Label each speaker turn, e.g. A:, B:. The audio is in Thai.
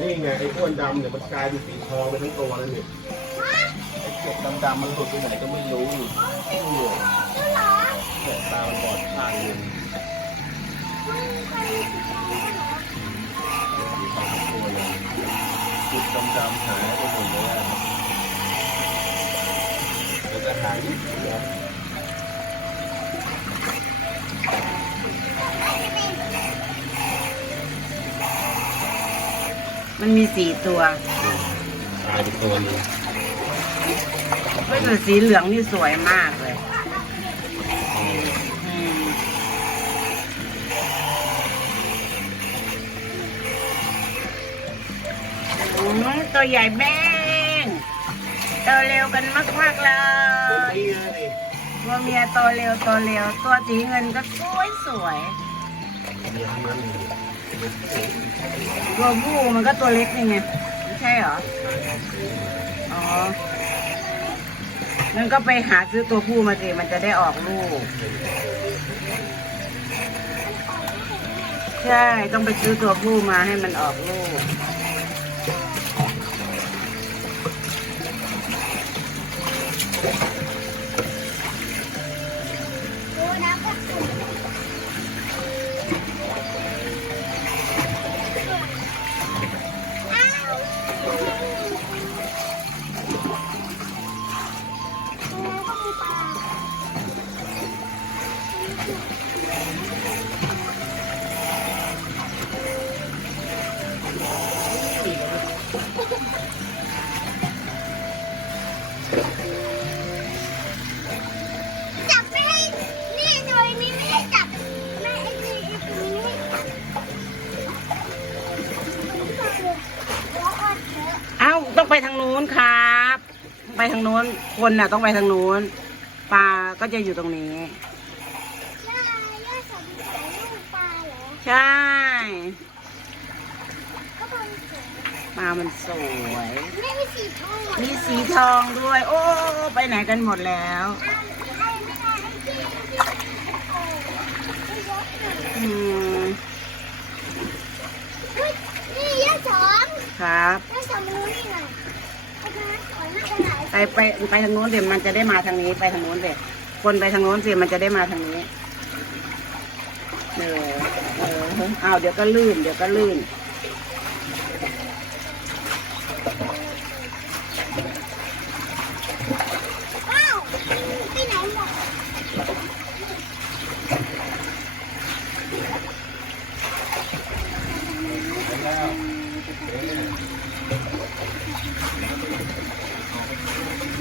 A: นี่ไงไอ้อ้วนดำเนี่ยมันกลายเป็นสีทองไปทั้งตัวแล้วนี่ยไอ้เจ็ดดำๆมันหลุดไปไหนก็ไม่รู้นี่โอ้โหเนี่ยตามันบอดข้างหนึงสีทองทั้งตัวเลยจุดดำๆหายไปหมดเลยอะเดี๋ยวจะหาย
B: มันมีสี่ตัว
A: ตายไปตัวหนึง
B: ก็คือสีเหลืองนี่สวยมากเลยอืมอืมตัวใหญ่แม่งโตเร็วกันมากๆเลย
A: นี่ไง
B: ตัวเมียโตเร็วโตเร็วตัวสีเงินก็สวยสวย
A: เดี๋ยวมัน
B: ตัวผู้มันก็ตัวเล็กนี่ไงไม่ใช่เหรอ อ๋องั้นก็ไปหาซื้อตัวผู้มาสิมันจะได้ออกลูก ใช่ ต้องไปซื้อตัวผู้มาให้มันออกลูก
C: ไป
B: ทางนู้น คนน่ะต้องไปทางนู้น ปลาก็จะอยู่ตรงนี้
C: ย่าย่าสอนใส่ลูกปลาเหรอ
B: ใช่
C: ก็ทำเสร็จ
B: ปลามันสวย
C: ไม่มีสีทอง
B: มีสีทองด้วย โอ้ ไปไหนกันหมดแล้ว
C: อะให้ไม่ได้ให้พี่พี่โอ้ยยกหนึ่ง
B: อืม
C: เฮ้ยนี่ย่าสอน
B: ครับ
C: ย่าสอนมารู้นี่ไอ้ไป ไป
B: ไปไปทางโน้นเดี๋ยวมันจะได้มาทางนี้ไปทางโน้นเดี๋ยวคนไปทางโน้นสิมันจะได้มาทางนี้เออเออเอาเดี๋ยวก็ลื่น เดี๋ยวก็ลื่น
C: ไปไหนหมด
A: แล้ว